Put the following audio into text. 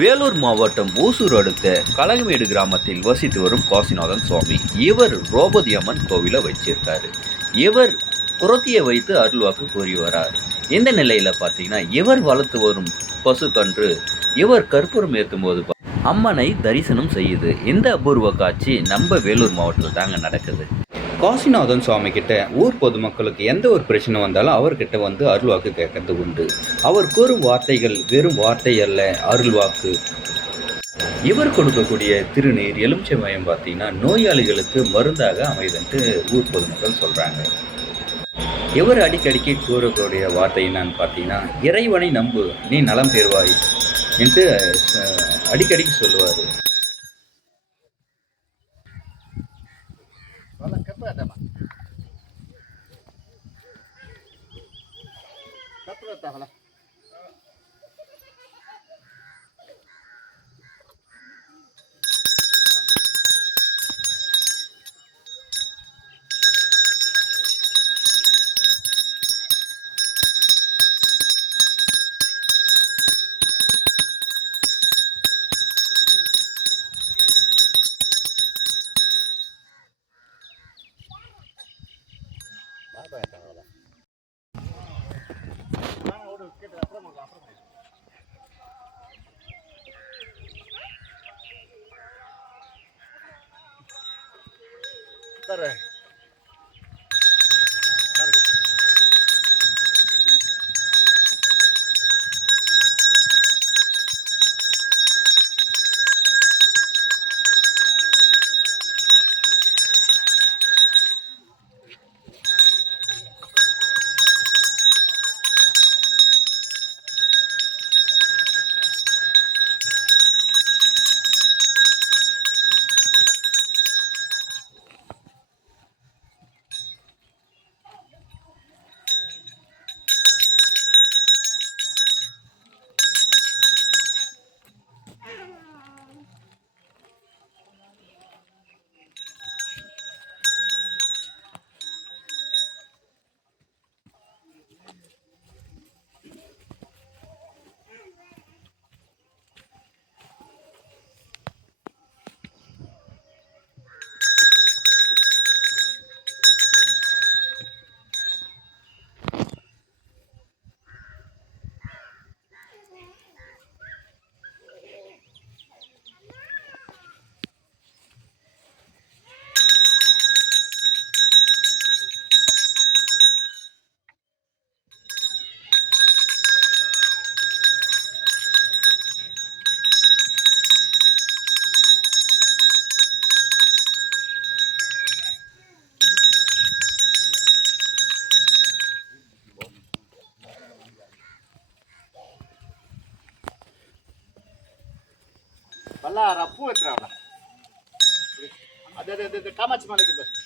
வேலூர் மாவட்டம் ஓசூர் அடுத்த கலகமேடு கிராமத்தில் வசித்து வரும் காசிநாதன் சுவாமி. இவர் திரௌபதி அம்மன் கோவிலை வச்சிருக்காரு. இவர் குரத்தியை வைத்து அருள்வாக்கு கூறி வரார். இந்த நிலையில பார்த்தீங்கன்னா, இவர் வளர்த்து வரும் பசுக்கன்று இவர் கற்பூரம் ஏற்றும் போது அம்மனை தரிசனம் செய்யுது. இந்த அபூர்வ காட்சி நம்ம வேலூர் மாவட்டத்தில் தாங்க நடக்குது. காசிநாதன் சுவாமி கிட்ட ஊர் பொதுமக்களுக்கு எந்த ஒரு பிரச்சனை வந்தாலும் அவர்கிட்ட வந்து அருள்வாக்கு கேட்கறது உண்டு. அவர் கூறும் வார்த்தைகள் வெறும் வார்த்தை அல்ல, அருள்வாக்கு. இவர் கொடுக்கக்கூடிய திருநீர் எலுமிச்சமயம் பார்த்தீங்கன்னா நோயாளிகளுக்கு மருந்தாக அமைதுன்ட்டு ஊர் பொதுமக்கள் சொல்றாங்க. இவர் அடிக்கடிக்கு கூறக்கூடிய வார்த்தை என்னன்னு பார்த்தீங்கன்னா, இறைவனை நம்பு, நீ நலம் பெறுவாய் என்று அடிக்கடிக்கு சொல்லுவார். Balla, rapu etra balla. Ada kamat cuma lagi tu.